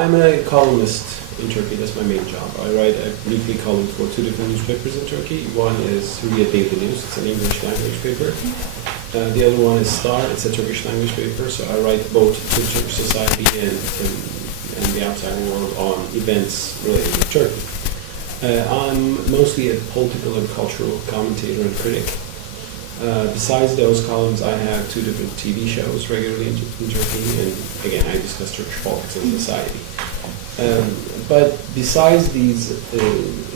I'm a columnist in Turkey. That's my main job. I write a weekly column for 2 different newspapers in Turkey. One is Hürriyet Daily News. It's an English language paper. The other one is Star. It's a Turkish language paper. So I write both to Turkish society and the outside world on events related to Turkey. I'm mostly a political and cultural commentator and critic. Besides those columns, I have 2 different TV shows regularly in Turkey, and again, I discuss Turkish politics and society. But besides these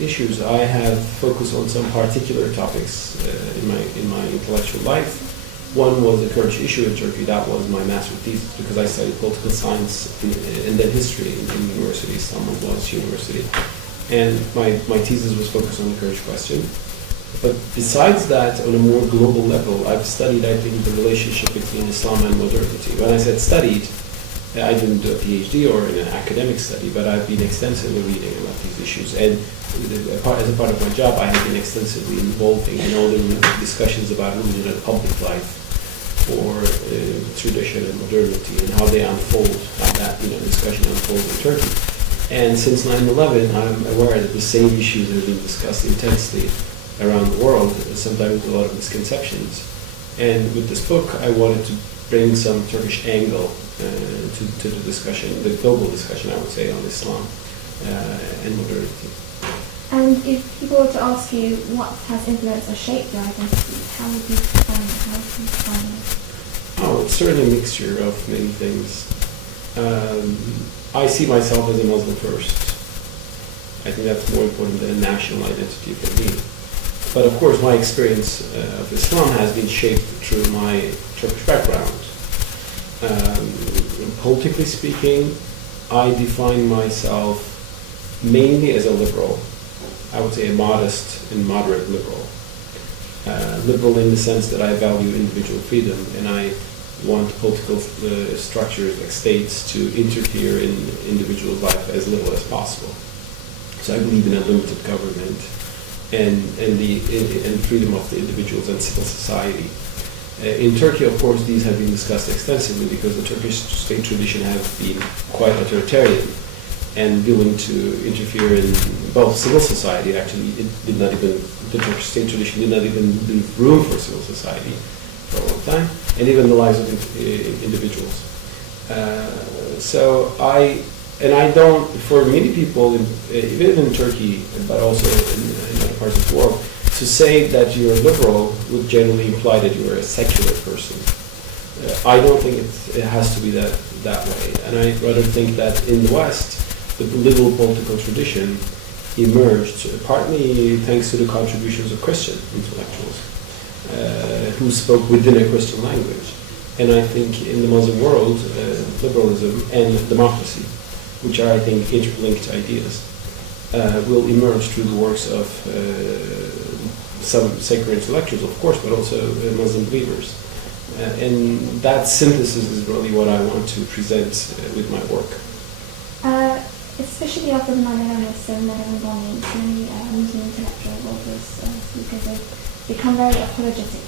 issues, I have focused on some particular topics in my intellectual life. One was the Kurdish issue in Turkey. That was my master's thesis because I studied political science and then history in university, Istanbul Boğaziçi University. And my thesis was focused on the Kurdish question. But besides that, on a more global level, I've studied, I think, the relationship between Islam and modernity. When I said studied, I didn't do a PhD or an academic study, but I've been extensively reading about these issues. And as a part of my job, I have been extensively involving in all the discussions about religion and public life, or tradition and modernity, and how they unfold, how that discussion unfolds in Turkey. And since 9/11, I'm aware that the same issues have been discussed intensely around the world, sometimes with a lot of misconceptions. And with this book, I wanted to bring some Turkish angle to the discussion, the global discussion, I would say, on Islam and modernity. And if people were to ask you what has influenced or shaped your identity, how would you define it? How would you define it? Oh, it's certainly a mixture of many things. I see myself as a Muslim first. I think that's more important than a national identity for me. But of course, my experience of Islam has been shaped through my Turkish background. Politically speaking, I define myself mainly as a liberal. I would say a modest and moderate liberal. Liberal in the sense that I value individual freedom, and I want political structures like states to interfere in individual life as little as possible. So I believe in a limited government and freedom of the individuals and civil society. In Turkey, of course, these have been discussed extensively because the Turkish state tradition has been quite authoritarian and willing to interfere in both civil society. Actually, the Turkish state tradition did not even leave room for civil society for a long time, and even the lives of individuals. I don't, for many people, even in Turkey, but also in other parts of the world, to say that you're liberal would generally imply that you're a secular person. I don't think it has to be that way, and I rather think that in the West, the liberal political tradition emerged partly thanks to the contributions of Christian intellectuals who spoke within a Christian language. And I think in the Muslim world, liberalism and democracy, which are, I think, interlinked ideas, will emerge through the works of some secular intellectuals, of course, but also Muslim believers. And that synthesis is really what I want to present with my work. Especially after the 9/11 bombing, many Muslim intellectual authors, speakers have become very apologetic,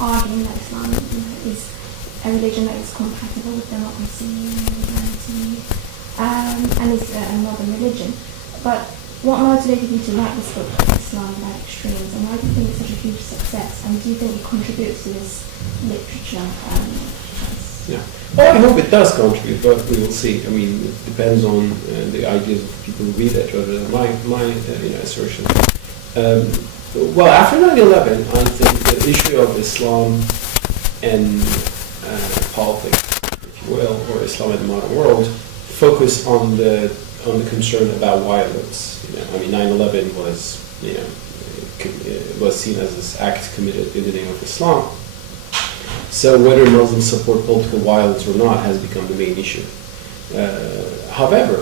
arguing that Islam is a religion that is compatible with democracy and modernity, and is a modern religion. But what motivated you to write this book, Islam Without Extremes, and why do you think it's such a huge success? And do you think it contributes to this literature? Yeah. Well, I hope it does contribute, but we will see. I mean, it depends on the ideas of the people who read it, rather than my assertion. Well, after 9/11, I think the issue of Islam and politics, if you will, or Islam in the modern world, focus on the concern about violence. I mean, 9/11 was was seen as this act committed in the name of Islam. So whether Muslims support political violence or not has become the main issue. However,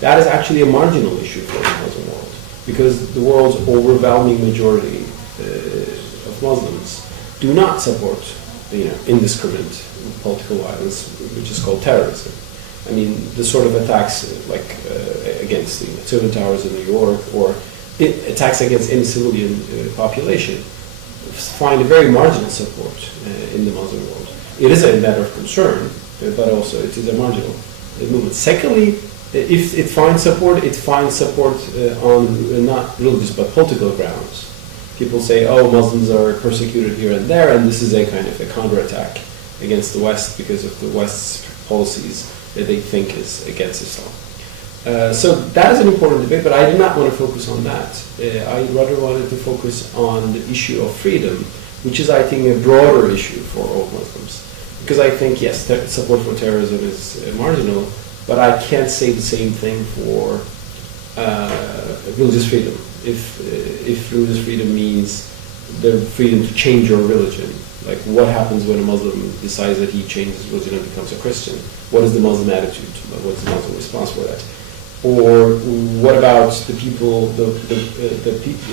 that is actually a marginal issue for the Muslim world, because the world's overwhelming majority of Muslims do not support indiscriminate political violence, which is called terrorism. I mean, the sort of attacks against the Twin Towers in New York, or attacks against any civilian population, find a very marginal support in the Muslim world. It is a matter of concern, but also it is a marginal movement. Secondly, if it finds support, on not religious but political grounds. People say, oh, Muslims are persecuted here and there, and this is a kind of a counterattack against the West because of the West's policies that they think is against Islam. So that is an important debate, but I did not want to focus on that. I rather wanted to focus on the issue of freedom, which is, I think, a broader issue for all Muslims. Because I think, yes, support for terrorism is marginal, but I can't say the same thing for religious freedom. If religious freedom means the freedom to change your religion, like what happens when a Muslim decides that he changes religion and becomes a Christian? What is the Muslim attitude? What's the Muslim response for that? Or what about the people, the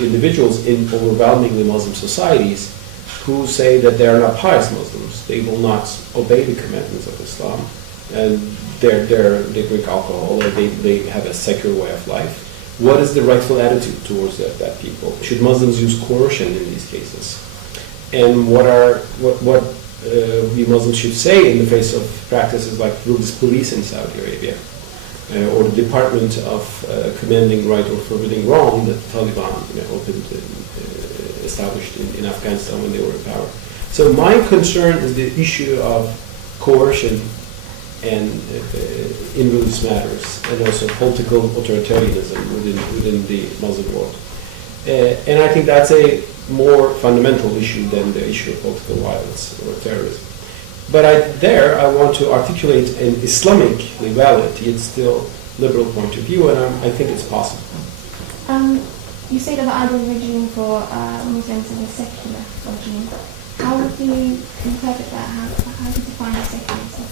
individuals in overwhelmingly Muslim societies who say that they are not pious Muslims? They will not obey the commandments of Islam, and they drink alcohol, or they have a secular way of life. What is the rightful attitude towards that people? Should Muslims use coercion in these cases? And what we Muslims should say in the face of practices like religious police in Saudi Arabia, or the Department of Commanding Right or Forbidding Wrong that the Taliban established in Afghanistan when they were in power. So my concern is the issue of coercion and in religious matters, and also political authoritarianism within the Muslim world. And I think that's a more fundamental issue than the issue of political violence or terrorism. But I want to articulate an Islamically valid, yet still liberal point of view, and I think it's possible. You say that the ideal regime for Muslims is a secular regime. How would you interpret that? How do you define secularism?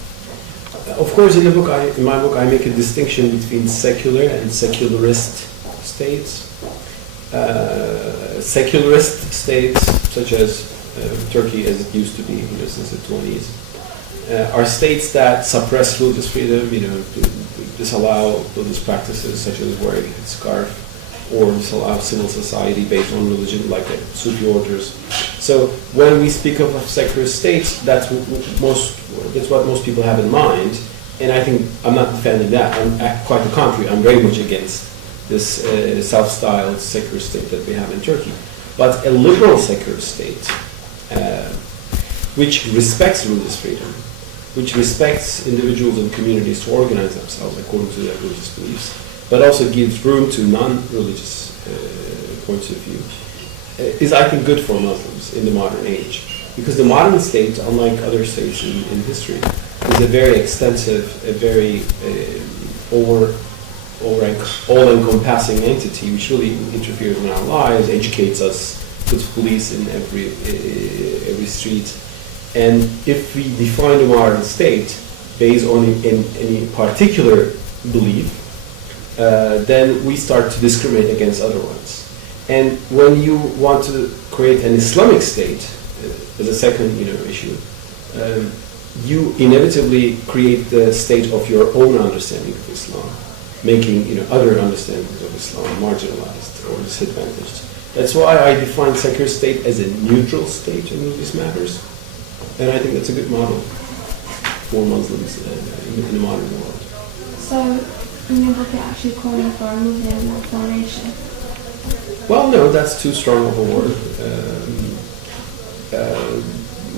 Of course, in my book, I make a distinction between secular and secularist states. Secularist states, such as Turkey, as it used to be, since the 20s, are states that suppress religious freedom, disallow religious practices such as wearing a scarf, or disallow civil society based on religion, like the Sufi orders. So when we speak of secular states, that's what most people have in mind, and I think I'm not defending that. I'm quite the contrary. I'm very much against this self-styled secular state that we have in Turkey. But a liberal secular state, which respects religious freedom, which respects individuals and communities to organize themselves according to their religious beliefs, but also gives room to non-religious points of view, is, I think, good for Muslims in the modern age. Because the modern state, unlike other states in history, is a very extensive, a very all-encompassing entity which really interferes in our lives, educates us, puts police in every street. And if we define the modern state based on any particular belief, then we start to discriminate against other ones. And when you want to create an Islamic state, as a second issue, you inevitably create the state of your own understanding of Islam, making other understandings of Islam marginalized or disadvantaged. That's why I define secular state as a neutral state in religious matters, and I think that's a good model for Muslims in the modern world. So, in your book, you're actually calling for a Muslim formation? Well, no, that's too strong of a word.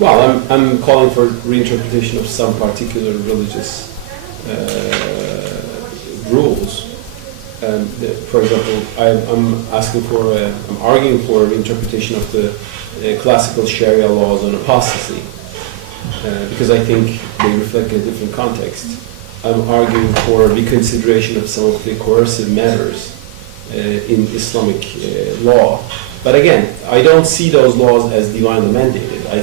I'm calling for reinterpretation of some particular religious rules. For example, I'm arguing for an interpretation of the classical Sharia laws on apostasy, because I think they reflect a different context. I'm arguing for reconsideration of some of the coercive matters in Islamic law. But again, I don't see those laws as divinely mandated. I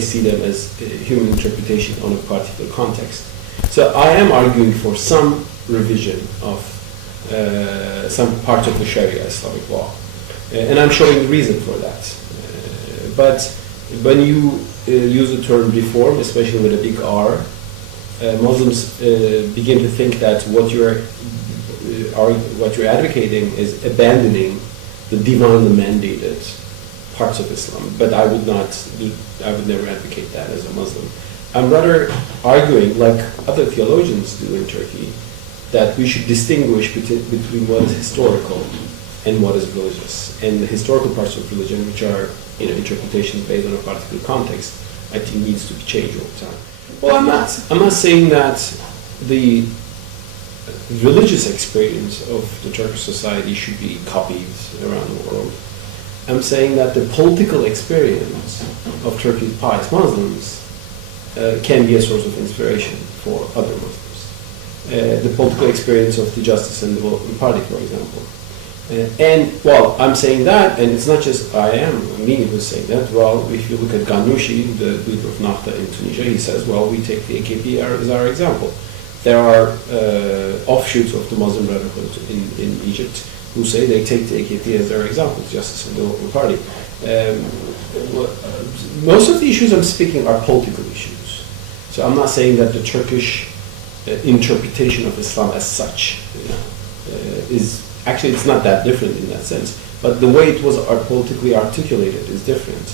see them as human interpretation on a particular context. So I am arguing for some revision of some part of the Sharia Islamic law. And I'm showing the reason for that. But when you use the term reform, especially with a big R, Muslims begin to think that what you're advocating is abandoning the divinely mandated parts of Islam. But I would never advocate that as a Muslim. I'm rather arguing, like other theologians do in Turkey, that we should distinguish between what is historical and what is religious. And the historical parts of religion, which are interpretations based on a particular context, I think needs to be changed over time. Well, I'm not saying that the religious experience of the Turkish society should be copied around the world. I'm saying that the political experience of Turkey's pious Muslims can be a source of inspiration for other Muslims. The political experience of the Justice and Development Party, for example. I'm saying that, and it's not just me who's saying that. Well, if you look at Ghannouchi, the leader of Nafta in Tunisia, he says, well, we take the AKP as our example. There are offshoots of the Muslim Brotherhood in Egypt who say they take the AKP as their example, Justice and Development Party. Most of the issues I'm speaking are political issues. So I'm not saying that the Turkish interpretation of Islam as such is... Actually, it's not that different in that sense. But the way it was politically articulated is different.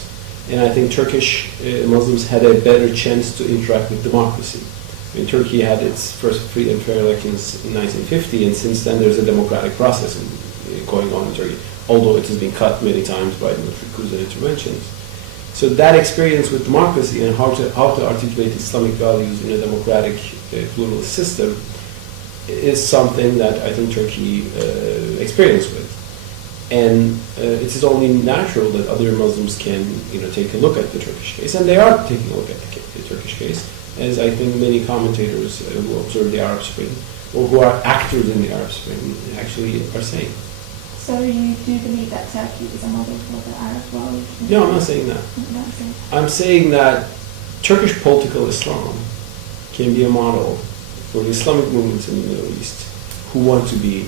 And I think Turkish Muslims had a better chance to interact with democracy. I mean, Turkey had its first free and fair elections in 1950, and since then there's a democratic process going on in Turkey, although it has been cut many times by military coups and interventions. So that experience with democracy and how to articulate Islamic values in a democratic pluralist system is something that I think Turkey experienced with. And it is only natural that other Muslims can take a look at the Turkish case, and they are taking a look at the Turkish case, as I think many commentators who observe the Arab Spring, or who are actors in the Arab Spring, actually are saying. So you do believe that Turkey is a model for the Arab world? No, I'm not saying that. I'm saying that Turkish political Islam can be a model for the Islamic movements in the Middle East who want to be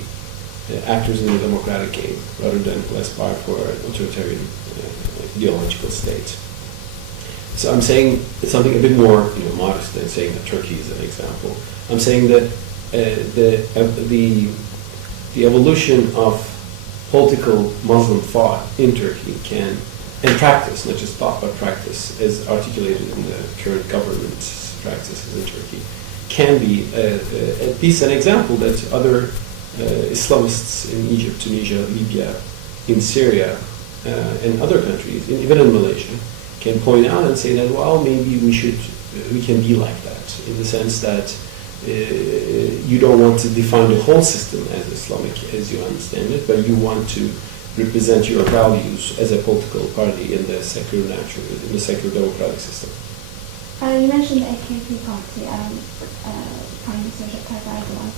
actors in the democratic game rather than who aspire for an authoritarian ideological state. So I'm saying it's something a bit more modest than saying that Turkey is an example. I'm saying that the evolution of political Muslim thought in Turkey can, and practice, not just thought but practice, as articulated in the current government's practices in Turkey, can be at least an example that other Islamists in Egypt, Tunisia, Libya, in Syria, and other countries, even in Malaysia, can point out and say that, well, maybe we can be like that, in the sense that you don't want to define the whole system as Islamic as you understand it, but you want to represent your values as a political party in the secular democratic system. You mentioned the AKP party, Prime Minister Tayyip Erdogan.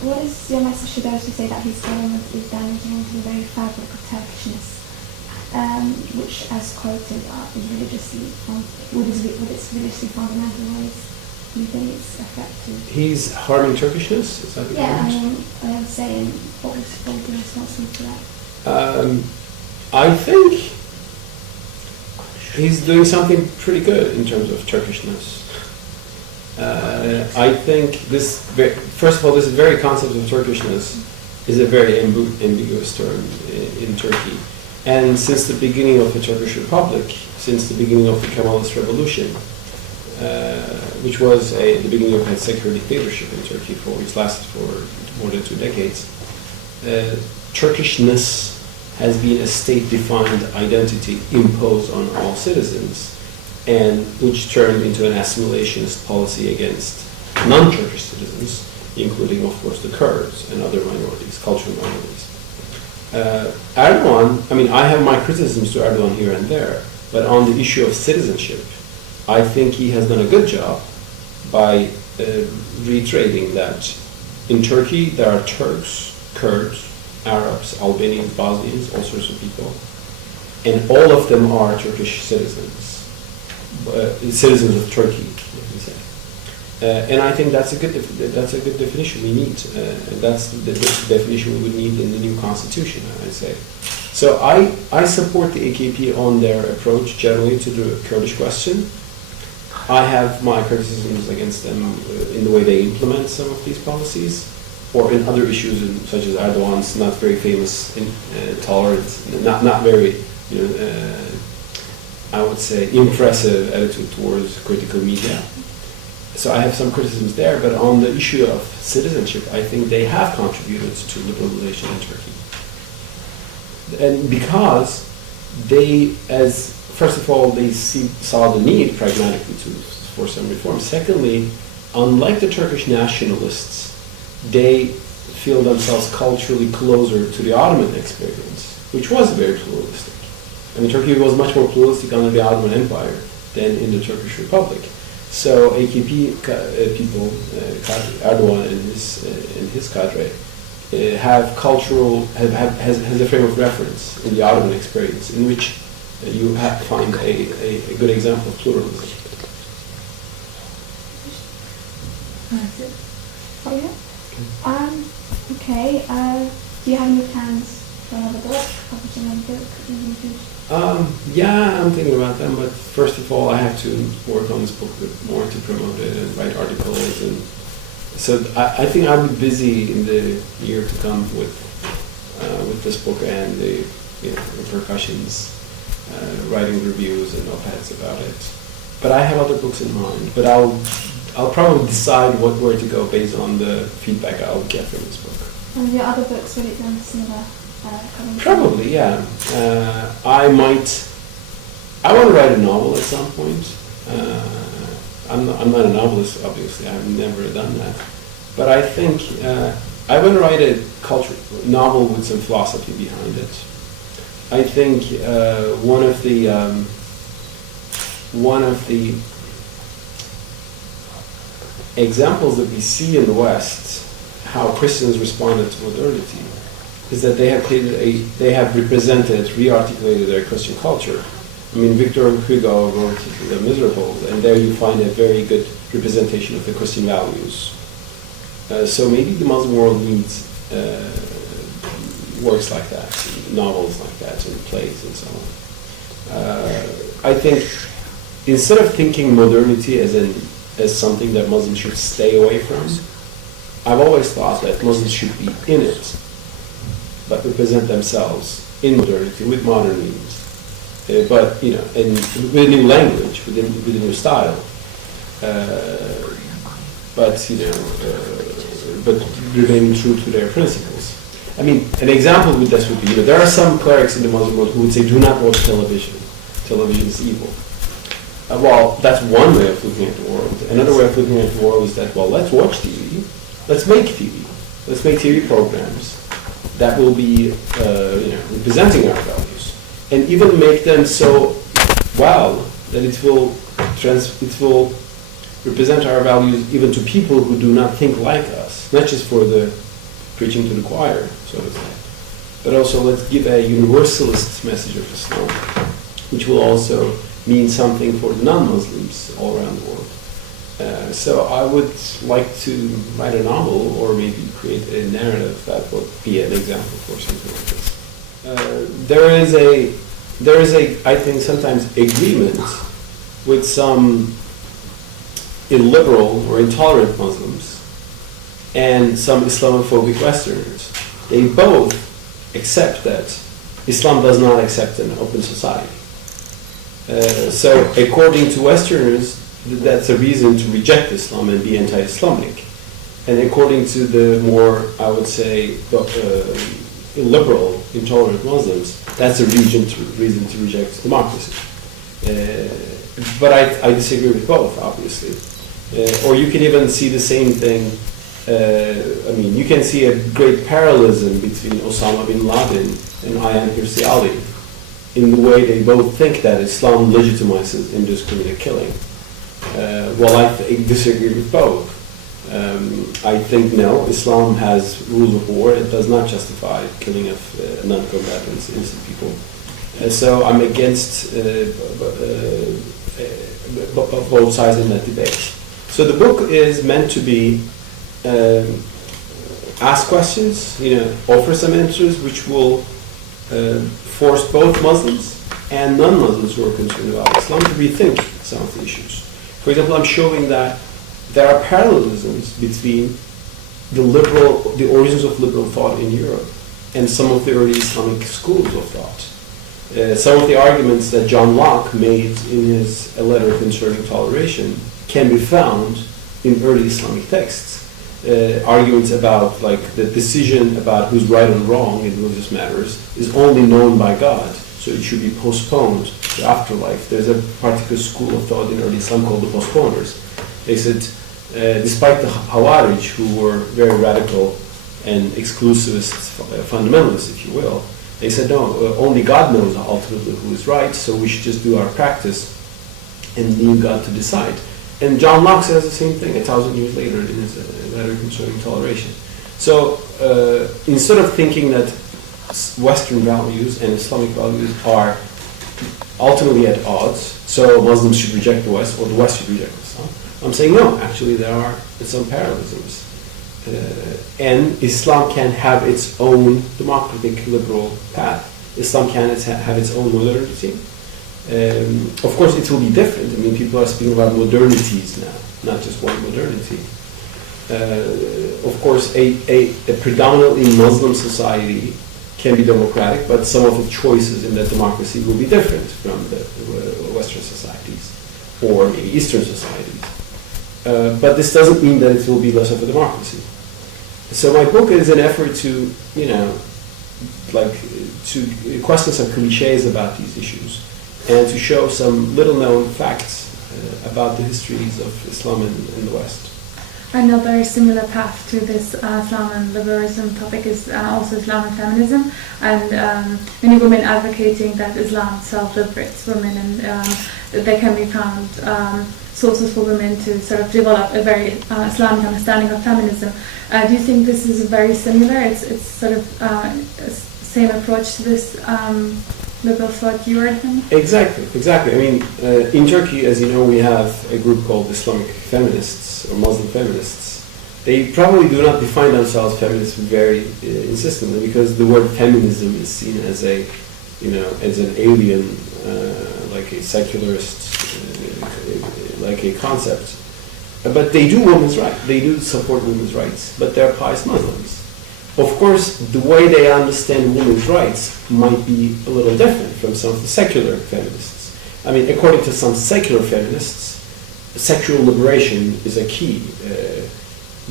What is your message to those who say that his government is damaging to the very fabric of Turkishness, which, as quoted, with its religiously fundamental ways? Do you think it's effective? He's harming Turkishness? Is that the I am saying, what would be responsible for that? I think he's doing something pretty good in terms of Turkishness. I think first of all, this very concept of Turkishness is a very ambiguous term in Turkey. And since the beginning of the Turkish Republic, since the beginning of the Kemalist Revolution, which was the beginning of a secular dictatorship in Turkey, which lasted for more than 2 decades, Turkishness has been a state-defined identity imposed on all citizens, and which turned into an assimilationist policy against non-Turkish citizens, including, of course, the Kurds and other minorities, cultural minorities. Erdogan, I have my criticisms to Erdogan here and there, but on the issue of citizenship, I think he has done a good job by reiterating that in Turkey there are Turks, Kurds, Arabs, Albanians, Bosnians, all sorts of people, and all of them are Turkish citizens, citizens of Turkey, let me say. And I think that's a good definition we need. That's the definition we would need in the new constitution, I'd say. So I support the AKP on their approach generally to the Kurdish question. I have my criticisms against them in the way they implement some of these policies, or in other issues such as Erdogan's not very famous, tolerant, not very, I would say, impressive attitude towards critical media. So I have some criticisms there, but on the issue of citizenship, I think they have contributed to liberalization in Turkey. And because they, as first of all, they saw the need pragmatically for some reform. Secondly, unlike the Turkish nationalists, they feel themselves culturally closer to the Ottoman experience, which was very pluralistic. I mean, Turkey was much more pluralistic under the Ottoman Empire than in the Turkish Republic. So AKP people, Erdogan and his cadre, have cultural has a frame of reference in the Ottoman experience in which you find a good example of pluralism. Oh yeah. Okay. Do you have any plans for another book? Publishing another book? Yeah, I'm thinking about them, but first of all, I have to work on this book a bit more to promote it and write articles, and so I think I'll be busy in the year to come with this book and the repercussions, writing reviews and op-eds about it. But I have other books in mind, but I'll probably decide where to go based on the feedback I'll get from this book. And your other books, will it be on similar? Probably, yeah. I want to write a novel at some point. I'm not a novelist, obviously. I've never done that. But I think I want to write a novel with some philosophy behind it. I think one of the examples that we see in the West, how Christians responded to modernity, is that they have represented, re-articulated their Christian culture. I mean, Victor Hugo wrote The Miserables, and there you find a very good representation of the Christian values. So maybe the Muslim world needs works like that, novels like that, and plays and so on. I think instead of thinking modernity as something that Muslims should stay away from, I've always thought that Muslims should be in it, but represent themselves in modernity with modern means. But and with a new language, with a new style. But remaining true to their principles. I mean, an example with this would be, there are some clerics in the Muslim world who would say, do not watch television. Television is evil. Well, that's one way of looking at the world. Another way of looking at the world is that, well, let's watch TV. Let's make TV. Let's make TV programs that will be, representing our values, and even make them so well that it will represent our values even to people who do not think like us, not just for the preaching to the choir, so to say, but also let's give a universalist message of Islam, which will also mean something for the non-Muslims all around the world. So I would like to write a novel or maybe create a narrative that would be an example for something like this. There is a I think sometimes agreement with some illiberal or intolerant Muslims and some Islamophobic Westerners. They both accept that Islam does not accept an open society. So according to Westerners, that's a reason to reject Islam and be anti-Islamic. And according to the more, I would say, illiberal, intolerant Muslims, that's a reason to reject democracy. But I disagree with both, obviously. Or you can even see the same thing. You can see a great parallelism between Osama bin Laden and Ayaan Hirsi Ali in the way they both think that Islam legitimizes indiscriminate killing. I disagree with both. I think no, Islam has rules of war. It does not justify killing of non-combatants, innocent people. So I'm against both sides in that debate. So the book is meant to be ask questions, offer some answers which will force both Muslims and non-Muslims who are concerned about Islam to rethink some of the issues. For example, I'm showing that there are parallelisms between the origins of liberal thought in Europe and some of the early Islamic schools of thought. Some of the arguments that John Locke made in his A Letter Concerning Toleration can be found in early Islamic texts. Arguments about like the decision about who's right and wrong in religious matters is only known by God, so it should be postponed to afterlife. There's a particular school of thought in early Islam called the postponers. They said, despite the Hawarij, who were very radical and exclusivist fundamentalists, if you will, they said, no, only God knows ultimately who is right, so we should just do our practice and leave God to decide. And John Locke says the same thing 1,000 years later in his Letter Concerning Toleration. So instead of thinking that Western values and Islamic values are ultimately at odds, so Muslims should reject the West or the West should reject Islam, I'm saying no, actually there are some parallelisms. And Islam can have its own democratic liberal path. Islam can have its own modernity. Of course, it will be different. I mean, people are speaking about modernities now, not just one modernity. Of course, a predominantly Muslim society can be democratic, but some of the choices in that democracy will be different from the Western societies or maybe Eastern societies. But this doesn't mean that it will be less of a democracy. So my book is an effort to, to question some cliches about these issues and to show some little-known facts about the histories of Islam in the West. I know very similar path to this Islam and liberalism topic is also Islam and feminism, and many women advocating that Islam self-liberates women, and there can be found sources for women to sort of develop a very Islamic understanding of feminism. Do you think this is very similar? It's sort of same approach to this liberal thought you are having? Exactly. I mean, in Turkey, as you know, we have a group called Islamic feminists or Muslim feminists. They probably do not define themselves feminists very insistently because the word feminism is seen as a, as an alien, like a secularist, like a concept. But they do women's rights. They do support women's rights, but they're pious Muslims. Of course, the way they understand women's rights might be a little different from some of the secular feminists. I mean, according to some secular feminists, sexual liberation is a key.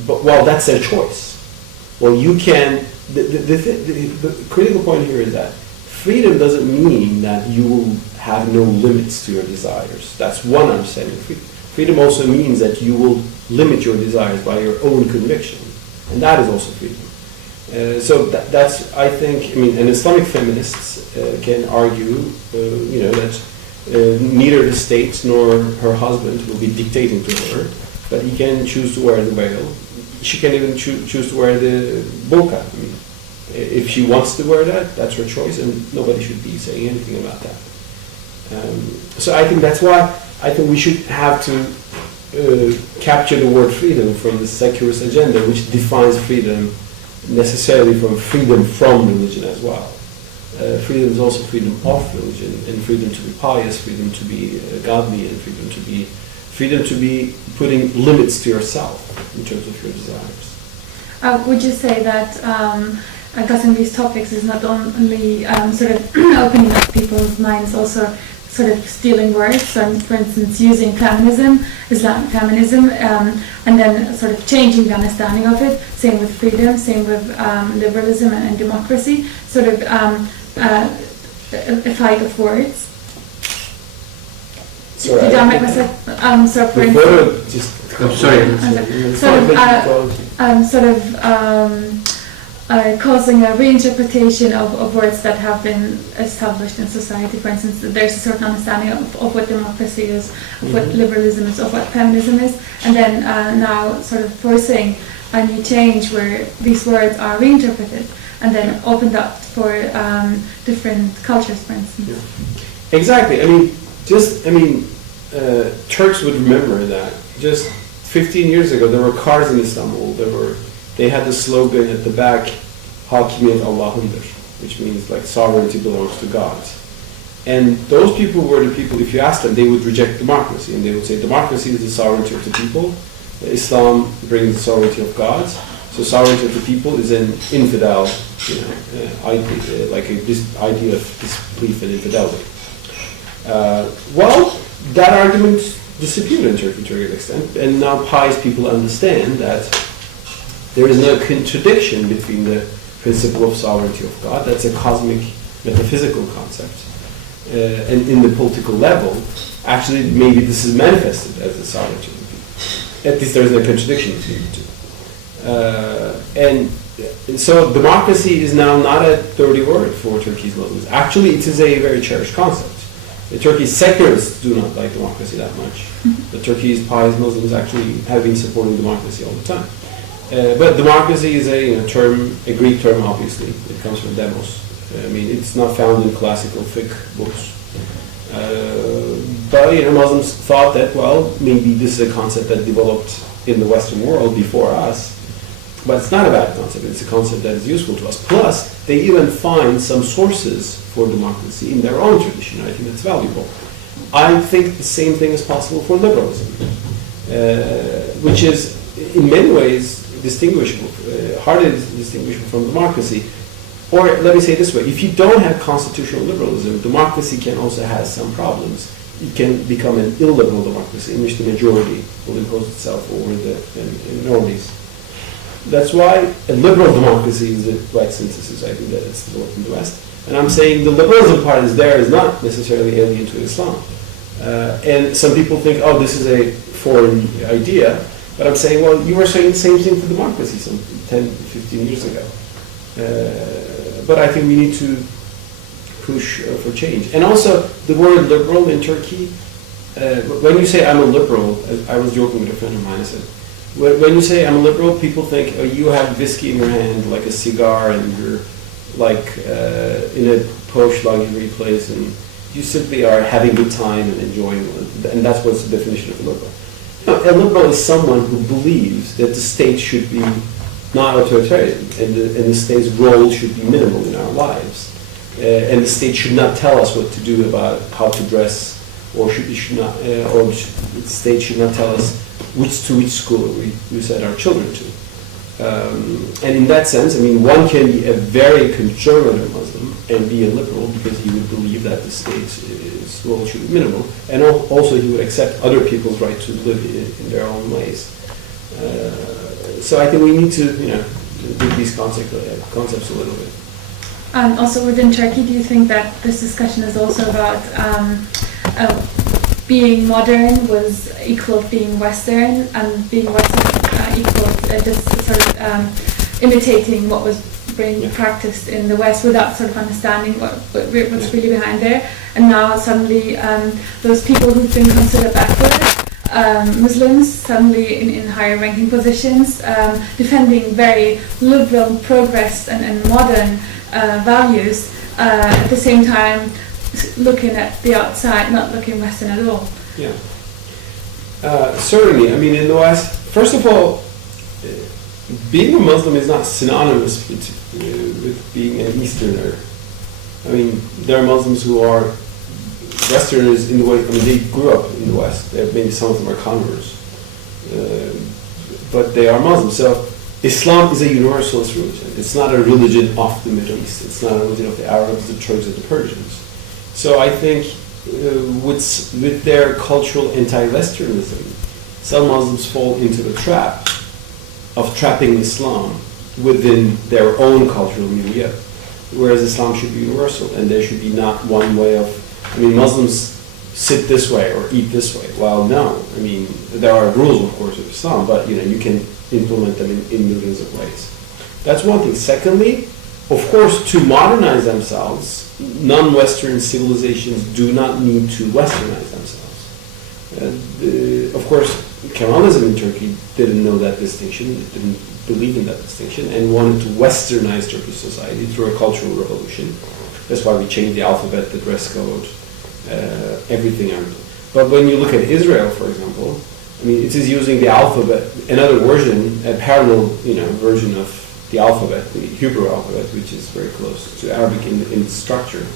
But, well, that's their choice. Well, you can... The critical point here is that freedom doesn't mean that you will have no limits to your desires. That's one understanding of freedom. Freedom also means that you will limit your desires by your own conviction. And that is also freedom. So that's, I think, and Islamic feminists can argue, that neither the state nor her husband will be dictating to her, but he can choose to wear the veil. She can even choose to wear the burqa. I mean, if she wants to wear that, that's her choice, and nobody should be saying anything about that. So I think that's why I think we should have to capture the word freedom from the secularist agenda, which defines freedom necessarily from freedom from religion as well. Freedom is also freedom of religion, and freedom to be pious, freedom to be godly, and freedom to be putting limits to yourself in terms of your desires. Would you say that addressing these topics is not only sort of opening up people's minds, also sort of stealing words, so for instance using feminism, Islamic feminism, and then sort of changing the understanding of it, same with freedom, same with liberalism and democracy, sort of a fight of words. Sorry, did I make myself, so for instance, causing a reinterpretation of words that have been established in society. For instance, there's a certain understanding of what democracy is, of what liberalism is, of what feminism is, and then now sort of forcing a new change where these words are reinterpreted and then opened up for different cultures, for instance. Yeah. Exactly. Turks would remember that just 15 years ago there were cars in Istanbul. They had the slogan at the back, Hakimiyet Allah'ındır, which means like sovereignty belongs to God. And those people were the people, if you ask them, they would reject democracy. And they would say democracy is the sovereignty of the people. Islam brings the sovereignty of God. So sovereignty of the people is an infidel, idea, this idea of disbelief and infidelity. Well, that argument disappeared in Turkey to a great extent, and now pious people understand that there is no contradiction between the principle of sovereignty of God, that's a cosmic metaphysical concept, and in the political level, actually maybe this is manifested as the sovereignty of the people. At least there is no contradiction between the two. And so democracy is now not a dirty word for Turkey's Muslims. Actually, it is a very cherished concept. The Turkey's secularists do not like democracy that much. The Turkey's pious Muslims actually have been supporting democracy all the time. But democracy is a Greek term, obviously. It comes from demos. It's not found in classical fiqh books. But Muslims thought that, well, maybe this is a concept that developed in the Western world before us. But it's not a bad concept. It's a concept that is useful to us. Plus, they even find some sources for democracy in their own tradition. I think that's valuable. I think the same thing is possible for liberalism, which is in many ways distinguishable, hardly distinguishable from democracy. Or let me say it this way, if you don't have constitutional liberalism, democracy can also have some problems. It can become an illiberal democracy in which the majority will impose itself over the minorities. That's why a liberal democracy is the right synthesis, I think, that it's developed in the West. And I'm saying the liberalism part is not necessarily alien to Islam. And some people think, oh, this is a foreign idea. But I'm saying, well, you were saying the same thing to democracy some 10, 15 years ago. But I think we need to push for change. And also, the word liberal in Turkey, when you say I'm a liberal, I was joking with a friend of mine, I said, when you say I'm a liberal, people think, oh, you have whiskey in your hand, like a cigar, and you're like in a posh luxury place, and you simply are having a good time and enjoying it. And that's what's the definition of a liberal. A liberal is someone who believes that the state should be not authoritarian, and the state's role should be minimal in our lives. And the state should not tell us what to do about how to dress, or the state should not tell us which school we send our children to. And in that sense, one can be a very conservative Muslim and be a liberal because he would believe that the state's role should be minimal, and also he would accept other people's right to live in their own ways. So I think we need to, dig these concepts a little bit. And also within Turkey, do you think that this discussion is also about being modern was equal to being Western, and being Western equal to just sort of imitating what was being practiced in the West without sort of understanding what's really behind there? And now suddenly those people who've been considered backward, Muslims, suddenly in higher ranking positions, defending very liberal, progress and modern values, at the same time looking at the outside, not looking Western at all. Yeah. Certainly. In the West, first of all, being a Muslim is not synonymous with being an Easterner. There are Muslims who are Westerners in the way, they grew up in the West. Maybe some of them are converts. But they are Muslims. So Islam is a universalist religion. It's not a religion of the Middle East. It's not a religion of the Arabs, the Turks, or the Persians. So I think with their cultural anti-Westernism, some Muslims fall into the trap of trapping Islam within their own cultural milieu, whereas Islam should be universal, and there should be not one way of, Muslims sit this way or eat this way. Well, no. There are rules, of course, of Islam, but you can implement them in millions of ways. That's one thing. Secondly, of course, to modernize themselves, non-Western civilizations do not need to Westernize themselves. Of course, Kemalism in Turkey didn't know that distinction, it didn't believe in that distinction, and wanted to Westernize Turkish society through a cultural revolution. That's why we changed the alphabet, the dress code, everything. But when you look at Israel, for example, it is using the alphabet, another version, a parallel, version of the alphabet, the Hebrew alphabet, which is very close to Arabic in structure.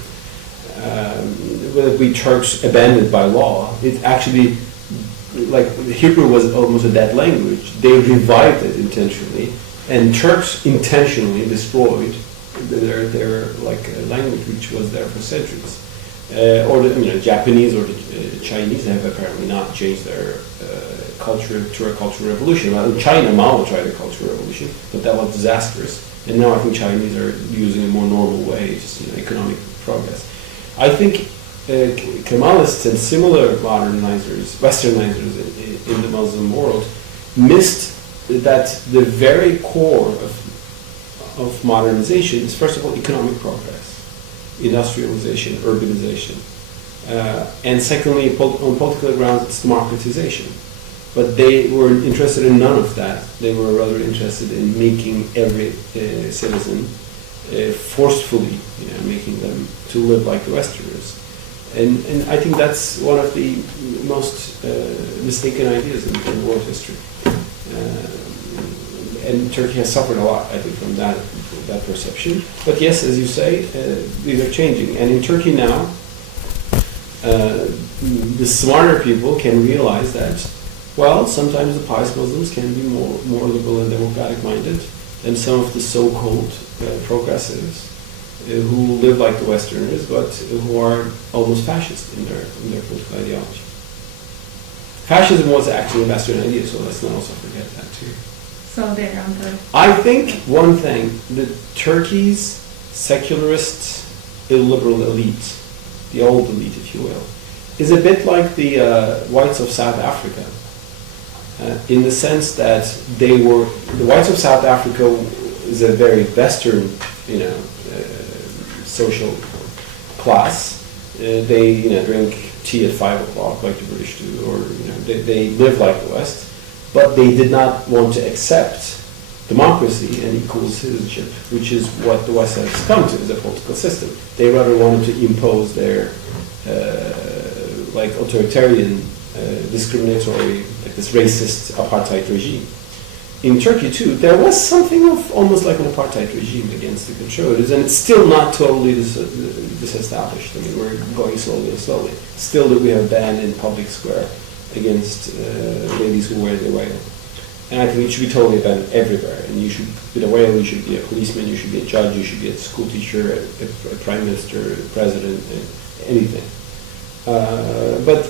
We Turks abandoned by law. It actually, Hebrew was almost a dead language. They revived it intentionally And Turks intentionally destroyed their language, which was there for centuries. Or the Japanese or the Chinese have apparently not changed their culture through a cultural revolution. Well, in China, Mao tried a cultural revolution, but that was disastrous. And now I think Chinese are using a more normal way, just economic progress. I think Kemalists and similar modernizers, Westernizers in the Muslim world missed that the very core of modernization is, first of all, economic progress, industrialization, urbanization, and secondly, on political grounds, it's democratization. But they were interested in none of that. They were rather interested in making every citizen forcefully, making them to live like the Westerners. And I think that's one of the most mistaken ideas in world history. And Turkey has suffered a lot, I think, from that perception. But yes, as you say, these are changing. And in Turkey now, the smarter people can realize that, well, sometimes the pious Muslims can be more liberal and democratic-minded than some of the so-called progressives who live like the Westerners, but who are almost fascist in their political ideology. Fascism was actually a Western idea, so let's not also forget that too. So they're on the... I think one thing, the Turkey's secularist illiberal elite, the old elite, if you will, is a bit like the whites of South Africa, in the sense that the whites of South Africa is a very Western, social class. They, drink tea at 5 o'clock like the British do, or they live like the West, but they did not want to accept democracy and equal citizenship, which is what the West has come to as a political system. They rather wanted to impose their authoritarian, discriminatory, this racist apartheid regime. In Turkey too, there was something of almost like an apartheid regime against the conservatives, and it's still not totally disestablished. I mean, we're going slowly and slowly. Still, that we have a ban in public square against ladies who wear the veil. And I think it should be totally banned everywhere. And you should, with a veil, you should be a policeman, you should be a judge, you should be a school teacher, a prime minister, a president, anything. But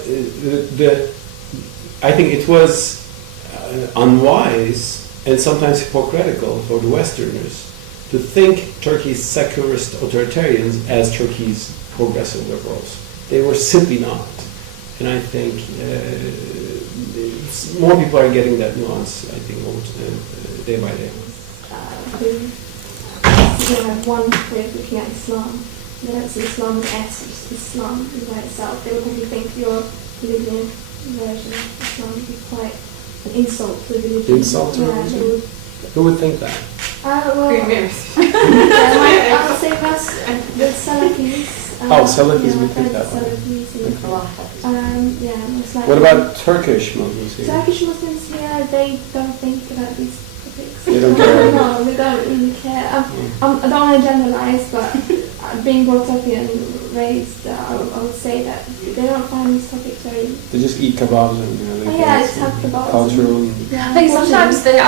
I think it was unwise and sometimes hypocritical for the Westerners to think Turkey's secularist authoritarians as Turkey's progressive liberals. They were simply not. And I think more people are getting that nuance, I think, day by day. One way of looking at Islam. They don't see Islam as essence, Islam by itself. They would probably think your Libyan version of Islam would be quite an insult to religion. Insult to religion? Who would think that? I would say that's the Salafis. Salafis would think that. Most likely. What about Turkish Muslims here? Turkish Muslims here, they don't think about these topics. They don't care? No, they don't really care. I don't want to generalize, but being brought up here and raised, I would say that they don't find these topics very... They just eat kebabs and, they just have kebabs. Cultural. I think sometimes they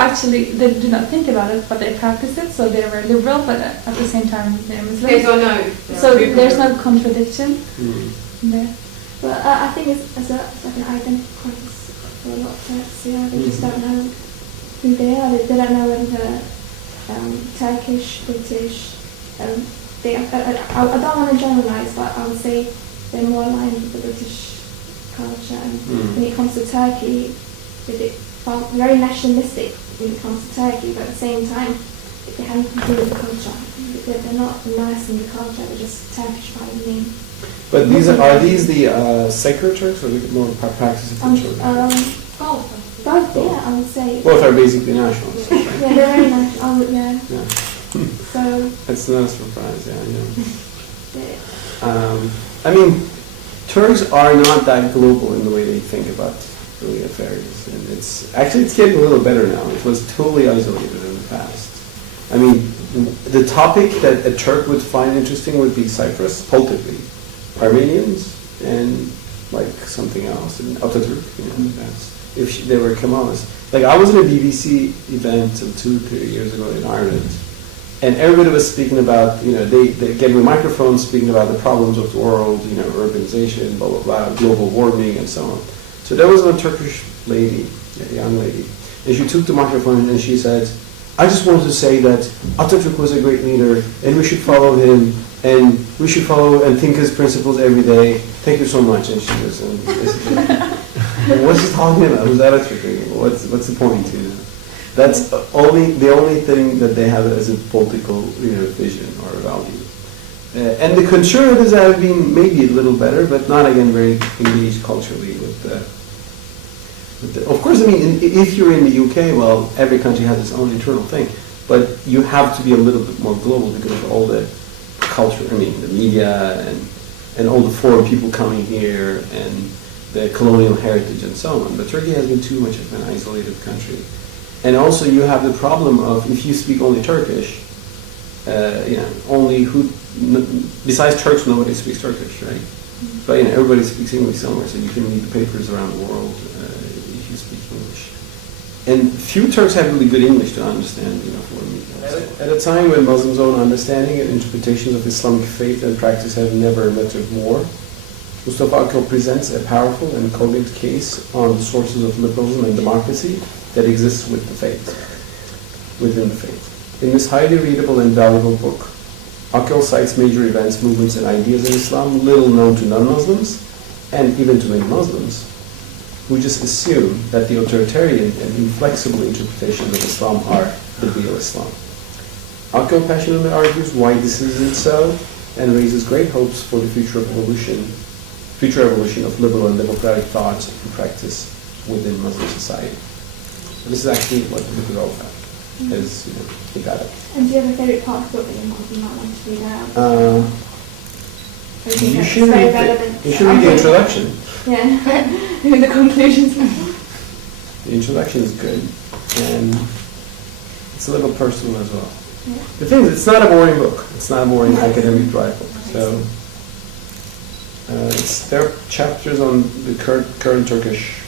do not think about it, but they practice it, so they're very liberal, but at the same time they're Muslim. Yes or no. So there's no contradiction there. But I think it's like an identity crisis for a lot of Turks. They just don't know who they are. They don't know whether they're Turkish, British. I don't want to generalize, but I would say they're more aligned with the British culture. And when it comes to Turkey, they felt very nationalistic when it comes to Turkey, but at the same time, they have nothing to do with the culture. They're not immersed in the culture, they're just Turkish by name. But are these the secular Turks or the more practicing Turks? Both, I would say. Both are basically nationalists. Right? Yeah, they're very national. So that's not a surprise. I mean, Turks are not that global in the way they think about really affairs, and it's getting a little better now. It was totally isolated in the past. I mean, the topic that a Turk would find interesting would be Cyprus, politically, Armenians, and like something else, and Atatürk. if they were Kemalists. Like, I was in a BBC event 2-3 years ago in Ireland, and everybody was speaking about, they gave me microphones speaking about the problems of the world, urbanization, blah, blah, blah, global warming, and so on. So there was a Turkish lady, a young lady, and she took the microphone and she said, I just wanted to say that Atatürk was a great leader, and we should follow him, and we should follow and think his principles every day. Thank you so much. And she was, what's he talking about? Who's Atatürk? What's the point? That's the only thing that they have as a political, vision or value. And the conservatives have been maybe a little better, but not again very engaged culturally with the. Of course, I mean, if you're in the UK, well, every country has its own internal thing, but you have to be a little bit more global because of all the culture. I mean, the media and all the foreign people coming here and the colonial heritage and so on. But Turkey has been too much of an isolated country. And also you have the problem of, if you speak only Turkish, besides Turks, nobody speaks Turkish, right? But everybody speaks English somewhere, so you can read the papers around the world if you speak English. And few Turks have really good English to understand, foreign media. At a time when Muslims' own understanding and interpretations of Islamic faith and practice have never mattered more, Mustafa Akyol presents a powerful and cogent case on the sources of liberalism and democracy that exists within the faith. In this highly readable and valuable book, Akyol cites major events, movements, and ideas in Islam little known to non-Muslims, and even to many Muslims, who just assume that the authoritarian and inflexible interpretations of Islam are the real Islam. Akyol passionately argues why this isn't so, and raises great hopes for the future evolution of liberal and democratic thought and practice within Muslim society. So this is actually what the book is all about. You got it. And do you have a favourite part of the book that you might want to read out? You should read the introduction. Yeah, even the conclusions. The introduction is good, and it's a little personal as well. Yeah. The thing is, it's not a boring book. It's not a boring academic dry book. So there are chapters on the current Turkish